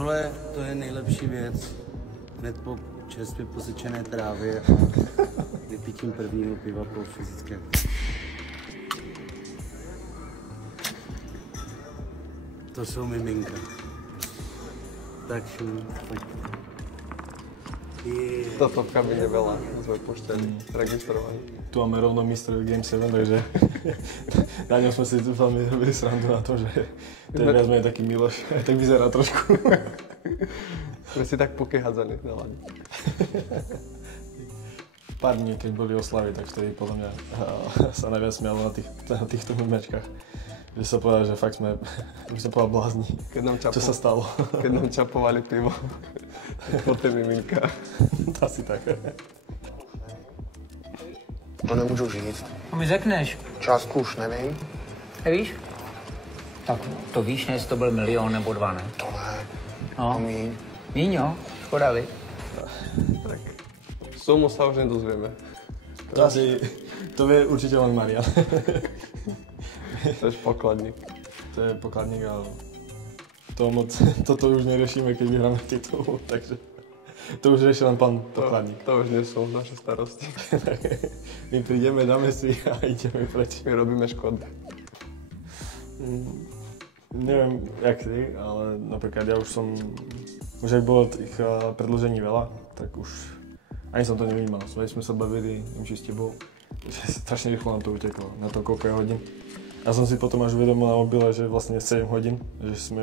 Tohle to je nejlepší věc. Hned po čerstvě posečené trávě a vypítím prvního piva po fyzické. To jsou miminka. Tak šum, pojďte. Yeah. Toto v kabine veľa sme puštení, registrovaní. Tu máme rovno Mr. Game 7, takže na ňom sme si veľmi robili srandu na to, že to je viac menej taký Miloš, tak vyzerá trošku. Sme si tak puky hádzaní na lade. Pár dní, keď boli oslavy, tak vtedy podľa mňa sa najviac smialo na týchto mimečkách. Že sa povedal, že fakt sme povedal blázni. Čo sa stalo? Keď nám čapovali pivo. Poté miminka. Asi tak. To nemůžu říct. A mi řekneš. Částku už nevím. Nevíš? Tak to víš, ne, jestli to byl 1 milion nebo 2, ne? To ne. No. Míň. Míň, jo? Škoda, vy? Tak. Sumu sa už nedozvieme. To vie určite len Marian. To je pokladník. To je pokladník, ale toto už neriešime, keď vyhráme titul, takže to už rieši len pán pokladník. To už nie sú naše starosti. My prídeme, dáme si a ideme preč. My robíme škody. Neviem, jak ty, ale napríklad ja už ak bolo tých predĺžení veľa, tak už ani som to nevnímal. Sme sa bavili, či s tebou, že strašne rýchlo nám to uteklo, na to koľko je hodín. Ja som si potom až uvedomil na mobile, že vlastne 7 hodín, že sme,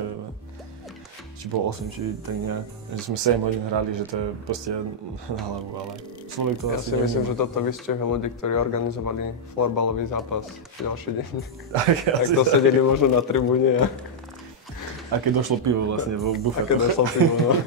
či bolo 8, či tak nejak, že sme 7 hodín hrali, že to je proste na hlavu, ale človek to ja asi si myslím, že toto vystihuje ľudí, ktorí organizovali florbalový zápas ďalší deň. Tak to sedeli možno na tribúne. A keď došlo pivo vlastne vo bufete. A keď došlo pivo, no.